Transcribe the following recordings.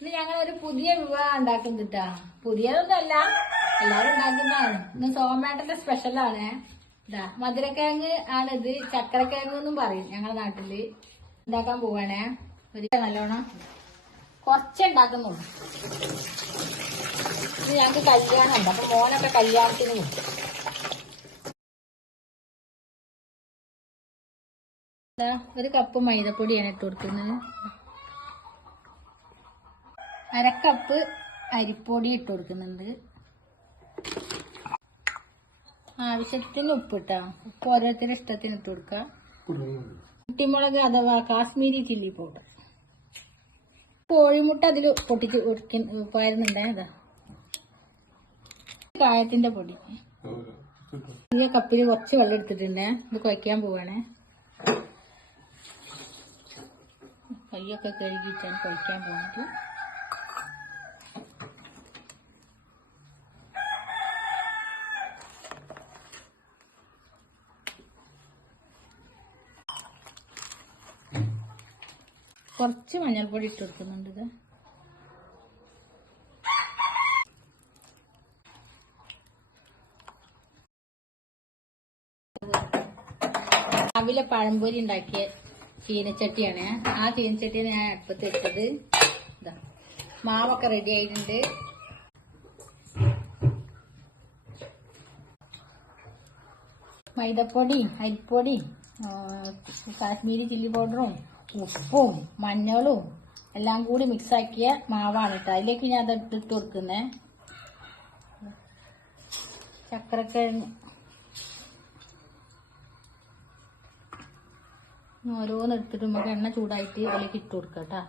ഇന്ന് ഞങ്ങൾ ഒരു പുതിയ വിവാഹം ഉണ്ടാക്കുന്നുട്ടാ പുതിയതൊന്നുമല്ല എല്ലാവരും ഉണ്ടാക്കുന്നതാണ്. ഇന്ന് സോമേട്ടന്റെ സ്പെഷ്യലാണ് ഇതാ മധുരക്കിഴങ്ങ് ആണിത്. ചക്കരക്കിഴങ്ങ് എന്നും പറയും ഞങ്ങളുടെ നാട്ടിൽ. ഉണ്ടാക്കാൻ പോവാണേ. ഒരു നല്ലോണം കുറച്ച് ഉണ്ടാക്കുന്നുള്ളൂ. ഇത് ഞങ്ങക്ക് കല്യാണം ഉണ്ട് അപ്പൊ മോനൊക്കെ കല്യാണത്തിന് ഒരു കപ്പ് മൈദപ്പൊടിയാണ് ഇട്ട് കൊടുക്കുന്നത്. അരക്കപ്പ് അരിപ്പൊടി ഇട്ട് കൊടുക്കുന്നുണ്ട്. ആവശ്യത്തിന് ഉപ്പ് ഇട്ടാ. ഉപ്പ് ഓരോരുത്തരുടെ ഇഷ്ടത്തിന് ഇട്ട് കൊടുക്കുക കുട്ടിമുളക് അഥവാ കാശ്മീരി ചില്ലി പൗഡർ. കോഴിമുട്ട അതിൽ പൊട്ടിച്ച് പോയിരുന്നുണ്ടേ അതാ. കായത്തിന്റെ പൊടി. ഈ കപ്പിൽ കുറച്ച് വെള്ളം എടുത്തിട്ടുണ്ടേ. ഇത് കുഴക്കാൻ പോവാണേ. കൈയൊക്കെ കഴുകിയിട്ടാണ് കുഴക്കാൻ പോകുന്നത് കുറച്ച് മഞ്ഞൾപ്പൊടി ഇട്ട് കൊടുക്കുന്നുണ്ട് ഇത്. രാവിലെ പഴംപൊരി ഉണ്ടാക്കിയ ചീനച്ചട്ടിയാണ്. ആ ചീനച്ചട്ടി ഞാൻ അടുപ്പത്ത് ഇട്ടത് ഇതാ. മാവൊക്കെ റെഡി ആയിട്ടുണ്ട്. മൈദപ്പൊടി അരിപ്പൊടി കാശ്മീരി ചില്ലി പൗഡറും ഉപ്പും മഞ്ഞളും എല്ലാം കൂടി മിക്സ് ആക്കിയ മാവാണ് കേട്ടോ അതിലേക്ക് ഞാൻ അത് ഇട്ടിട്ട് കൊടുക്കുന്നേ. ചക്കരക്കിഴങ്ങ് ഓരോന്ന് എടുത്തിട്ട് നമുക്ക് എണ്ണ ചൂടായിട്ട് അതിലേക്ക് ഇട്ട് കൊടുക്കാം കേട്ടോ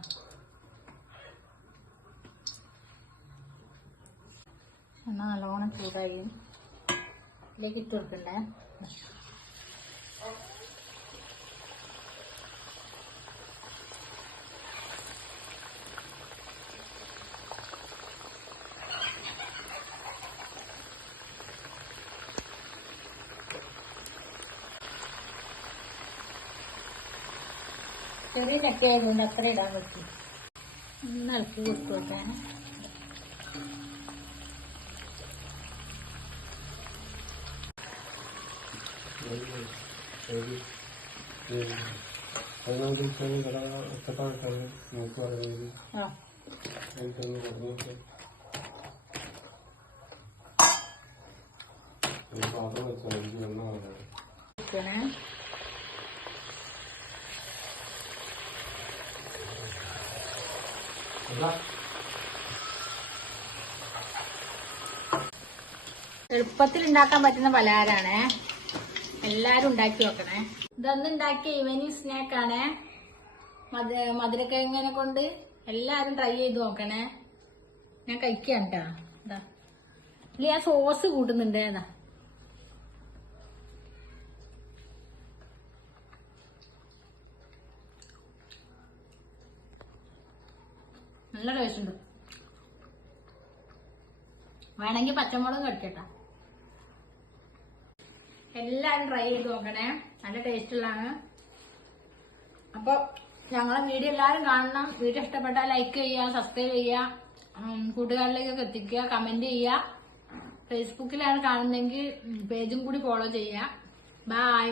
എണ്ണ നല്ലോണം ചൂടായി. ഇതിലേക്ക് ഇട്ട് കൊടുക്കണ്ടേ? ചെറിയ ചക്കയായതുകൊണ്ട് അത്ര ഇടാൻ പറ്റും ഒന്ന് ഇളക്കി കൊടുത്തു നോക്കാൻ ആ എളുപ്പത്തിൽ ഉണ്ടാക്കാൻ പറ്റുന്ന പലഹാരമാണ് എല്ലാരും ഉണ്ടാക്കി നോക്കണേ. ഇതൊന്നും ഉണ്ടാക്കിയ ഈവനിങ് സ്നാക്ക് ആണ് മധു മധുരക്കിഴങ്ങനെ കൊണ്ട് എല്ലാരും ട്രൈ ചെയ്ത് നോക്കണേ. ഞാൻ കഴിക്കാം കേട്ടാ ഇതാ ഇല്ല ഞാൻ സോസ് കൂട്ടുന്നുണ്ട് ഏതാ. നല്ല ടേസ്റ്റ് ഉണ്ട്. വേണമെങ്കിൽ പച്ചമുളക് കടിക്കട്ടാ. എല്ലാരും ട്രൈ ചെയ്ത് നോക്കണേ. നല്ല ടേസ്റ്റ് ഉള്ളതാണ്. അപ്പൊ ഞങ്ങളെ വീഡിയോ എല്ലാവരും കാണണം. വീഡിയോ ഇഷ്ടപ്പെട്ടാൽ ലൈക്ക് ചെയ്യുക സബ്സ്ക്രൈബ് ചെയ്യുക കൂട്ടുകാരിലേക്കൊക്കെ എത്തിക്കുക കമന്റ് ചെയ്യുക. ഫേസ്ബുക്കിലാണ് കാണുന്നതെങ്കിൽ പേജും കൂടി ഫോളോ ചെയ്യുക. ബൈ